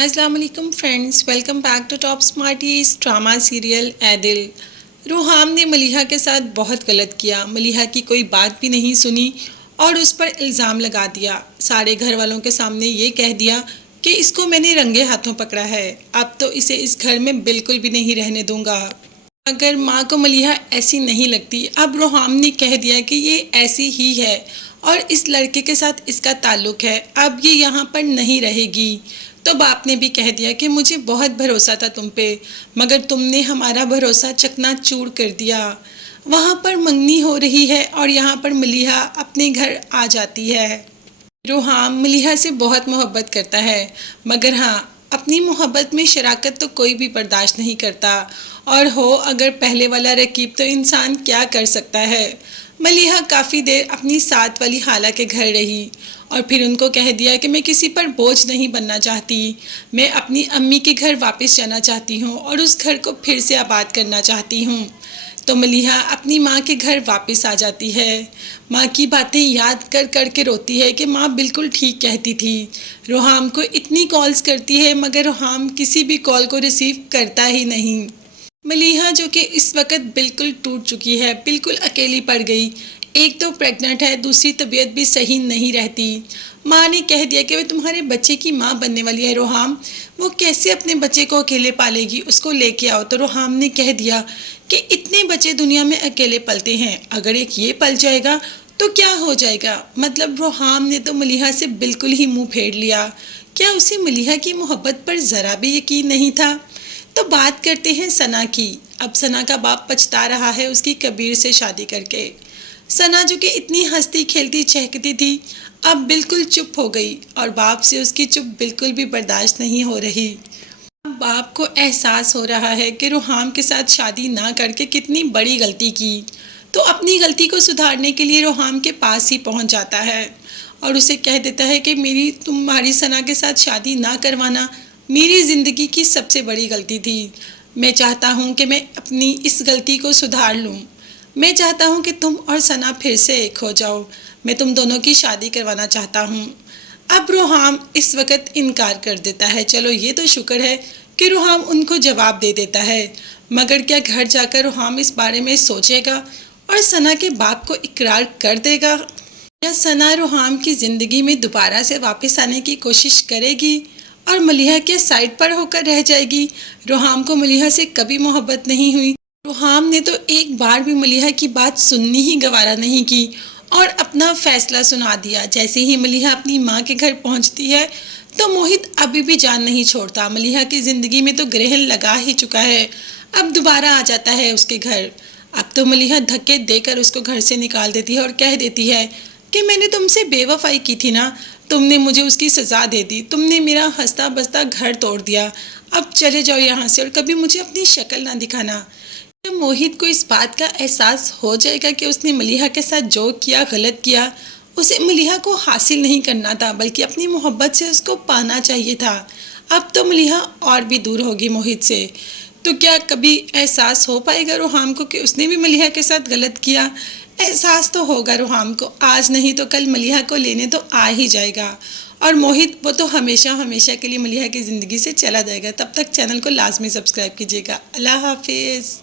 अस्सलाम वालेकुम friends, welcome back to top smarties drama serial Ae Dil. Ruham ने मलिहा के साथ बहुत गलत किया। मलिहा की कोई बात भी नहीं सुनी और उस पर इल्ज़ाम लगा दिया। सारे घर वालों के सामने ये कह दिया कि इसको मैंने रंगे हाथों पकड़ा है, अब तो इसे इस घर में बिल्कुल भी नहीं रहने दूंगा। अगर माँ को मलिहा ऐसी नहीं लगती, अब रूहाम ने कह दिया कि ये ऐसी ही है और इस लड़के के साथ इसका ताल्लुक है, अब ये यहाँ पर नहीं रहेगी। तो बाप ने भी कह दिया कि मुझे बहुत भरोसा था तुम पे, मगर तुमने हमारा भरोसा चकनाचूर कर दिया। वहाँ पर मंगनी हो रही है और यहाँ पर मलिहा अपने घर आ जाती है। रूहाम मलिहा से बहुत मोहब्बत करता है, मगर हाँ, अपनी मोहब्बत में शराकत तो कोई भी बर्दाश्त नहीं करता। और हो अगर पहले वाला रकीब तो इंसान क्या कर सकता है। मलिहा काफ़ी देर अपनी साथ वाली खाला के घर रही और फिर उनको कह दिया कि मैं किसी पर बोझ नहीं बनना चाहती, मैं अपनी अम्मी के घर वापस जाना चाहती हूँ और उस घर को फिर से आबाद करना चाहती हूँ। तो मलिहा अपनी माँ के घर वापस आ जाती है। माँ की बातें याद कर कर के रोती है कि माँ बिल्कुल ठीक कहती थी। रूहाम को इतनी कॉल्स करती है मगर रूहाम किसी भी कॉल को रिसीव करता ही नहीं। मलिहा जो कि इस वक्त बिल्कुल टूट चुकी है, बिल्कुल अकेली पड़ गई। एक तो प्रेग्नेंट है, दूसरी तबीयत भी सही नहीं रहती। माँ ने कह दिया कि वो तुम्हारे बच्चे की माँ बनने वाली है रूहाम, वो कैसे अपने बच्चे को अकेले पालेगी, उसको लेके आओ। तो रूहाम ने कह दिया कि इतने बच्चे दुनिया में अकेले पलते हैं, अगर एक ये पल जाएगा तो क्या हो जाएगा। मतलब रूहाम ने तो मलिहा से बिल्कुल ही मुँह फेर लिया। क्या उसे मलिहा की मोहब्बत पर ज़रा भी यकीन नहीं था। तो बात करते हैं सना की। अब सना का बाप पछता रहा है उसकी कबीर से शादी करके। सना जो कि इतनी हंसती खेलती चहकती थी, अब बिल्कुल चुप हो गई और बाप से उसकी चुप बिल्कुल भी बर्दाश्त नहीं हो रही। अब बाप को एहसास हो रहा है कि रूहाम के साथ शादी ना करके कितनी बड़ी गलती की। तो अपनी गलती को सुधारने के लिए रूहाम के पास ही पहुंच जाता है और उसे कह देता है कि मेरी तुम्हारी सना के साथ शादी ना करवाना मेरी ज़िंदगी की सबसे बड़ी गलती थी। मैं चाहता हूँ कि मैं अपनी इस गलती को सुधार लूँ। मैं चाहता हूँ कि तुम और सना फिर से एक हो जाओ। मैं तुम दोनों की शादी करवाना चाहता हूँ। अब रूहाम इस वक्त इनकार कर देता है। चलो ये तो शुक्र है कि रूहाम उनको जवाब दे देता है, मगर क्या घर जाकर रूहाम इस बारे में सोचेगा और सना के बाप को इकरार कर देगा, या सना रूहाम की ज़िंदगी में दोबारा से वापस आने की कोशिश करेगी और मलिहा के साइड पर होकर रह जाएगी। रूहाम को मलिहा से कभी मोहब्बत नहीं हुई। रूहाम ने तो एक बार भी मलिहा की बात सुननी ही गवारा नहीं की और अपना फैसला सुना दिया। जैसे ही मलिहा अपनी माँ के घर पहुँचती है तो मोहित अभी भी जान नहीं छोड़ता। मलिहा की ज़िंदगी में तो ग्रहण लगा ही चुका है, अब दोबारा आ जाता है उसके घर। अब तो मलिहा धक्के देकर उसको घर से निकाल देती है और कह देती है कि मैंने तुमसे बेवफाई की थी ना, तुमने मुझे उसकी सज़ा दे दी, तुमने मेरा हंसता बसता घर तोड़ दिया, अब चले जाओ यहाँ से और कभी मुझे अपनी शक्ल ना दिखाना। जब मोहित को इस बात का एहसास हो जाएगा कि उसने मलिहा के साथ जो किया गलत किया, उसे मलिहा को हासिल नहीं करना था बल्कि अपनी मोहब्बत से उसको पाना चाहिए था। अब तो मलिहा और भी दूर होगी मोहित से। तो क्या कभी एहसास हो पाएगा रूहाम को कि उसने भी मलिहा के साथ गलत किया। एहसास तो होगा रूहाम को, आज नहीं तो कल मलिहा को लेने तो आ ही जाएगा और मोहित वो तो हमेशा हमेशा के लिए मलिहा की ज़िंदगी से चला जाएगा। तब तक चैनल को लाजमी सब्सक्राइब कीजिएगा। अल्लाह हाफिज़।